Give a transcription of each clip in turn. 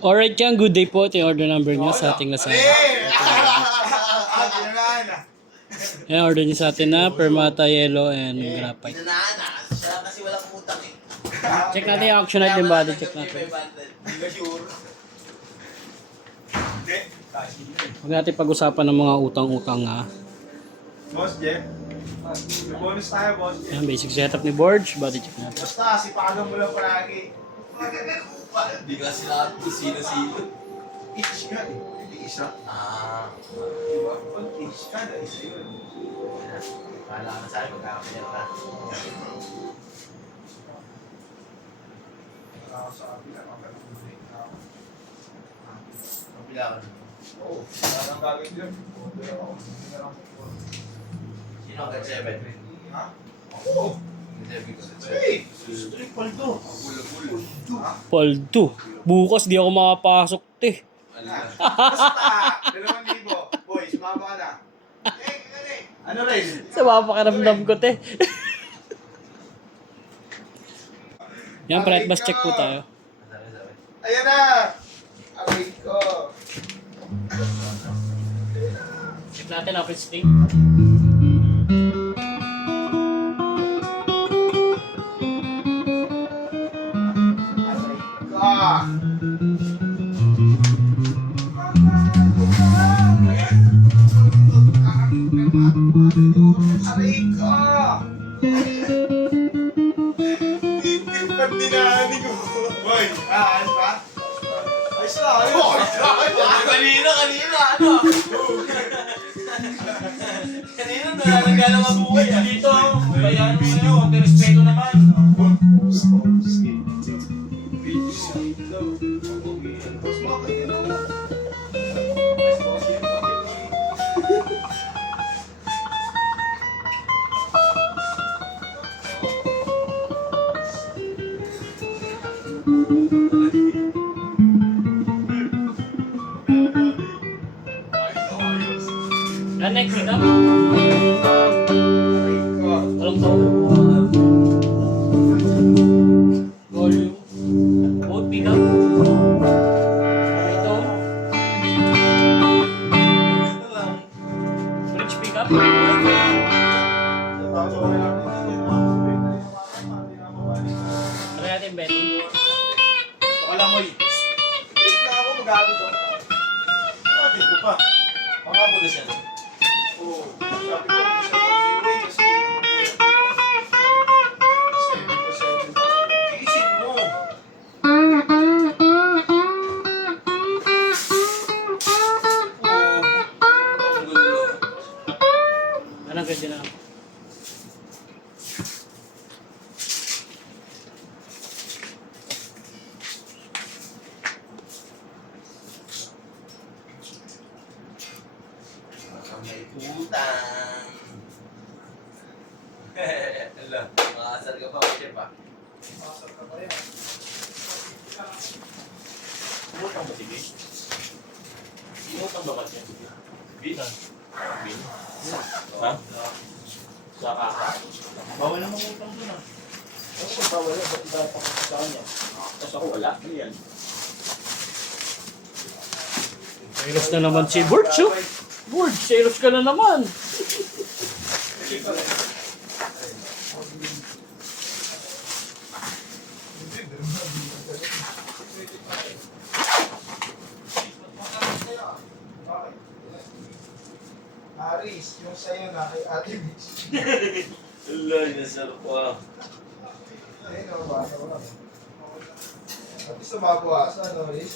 Alright yan, good day po. Ito yung order number niyo sa ating Lazada. Yan, order niyo sa atin na Permata Yellow and Graphite. Siya kasi walang utang eh. Check natin yung auction item body. Check natin. Hindi ka sure. Huwag natin pag-usapan ng mga utang-utang ha. Boss Jeff, may bonus tayo, Boss Jeff. Yan, basic setup ni Borge. Body check natin. Basta, sipagan mo lang palagi. Hindi ka sila sino-sino. Itch ka eh. Hindi isa. Diba? Pag itch ka na, isa yun. Kala ka na sa'yo, magkakapalit ka. Sabi lang ako. Kapila ka na. Oo. Parang gagawin dyan. Sino ang God-7? Ha? Oo. God-7 ko. Hey! Strict paldo. Paldo. Bukas di ako makapasok, te. Basta! 2,000. Boy, sumama ka na. Ano rin? Sa mapakaramdam ko, te. Yan, price bus check po tayo. Ayan na! Aray ko. Check natin ang sting. Ah! Aray ko! Ba't dinahani ko? Boy, ano ba? Ayos na, ayos na. Kanina, ano? Kanina, nalagyan ng mabuhay. Dito, bayan mo nyo, may respeto naman. Next, pick up. Aray ko. Walang tao. Volume. Both pick up. Ito. Bridge pick up. Try natin betting. Wala mo eh. Wait na ako, mag-aabot ako. Bakit ko pa? Mga muna siya. Oo. Sabi ko, isa mag-iway kasi 7 to 7. Iisip mo. Ang gulo. Anong ganda na? May utang. Ala, makasal ka pa, Chef ah. Masal ka pa yan. Utang ba si Bin? Utang ba kasi? Bin? Bin? Ha? Sa kaka? Bawal naman utang doon ah. Ano kung bawal yan? Ba't iba pa sa kanya? Tapos ako wala. Ano yan? Selos na naman si Borge, oh. Borge, selos ka na naman. Aris, yung sa'yo na kay Ate Mitch. Ala, nasarap ko ah. Ayun, nababasa ko lang. At least nababawasan, no, Aris?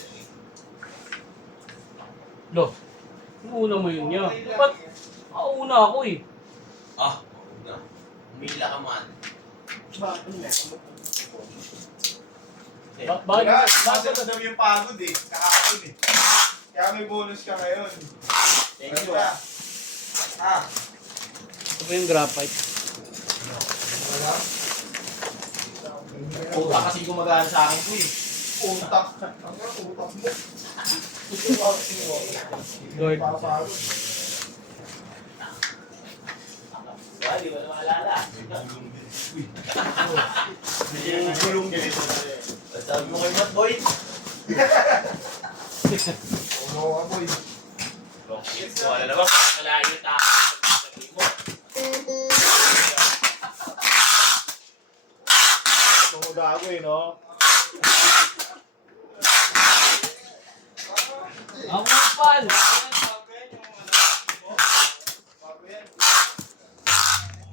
Lo, una mo yun niya. Ba't mauna ako eh? Ah, na. Umila ka man. Bakit? Nasa na daw yung pagod eh. Kahapon eh. Kaya may bonus ka ngayon. Thank you Ano ah. ba? Ah, Ito po yung graphite. wala? Puta kasi gumagana sa akin ko eh. Utak. Ang nga, utak mo. Lord. Papagod. Wala, di ba na maalala? May gulong din. Sabi mo kay Matt Boy. Oo ka, boy. So, alam naman, malayo yung tao. Sabi mo. Tumugago eh, no? Ang mapal!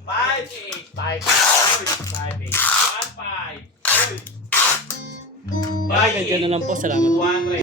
Five, eight. 5-8. 1, 5. Ay, ganyan na lang po. Salamat po. 1,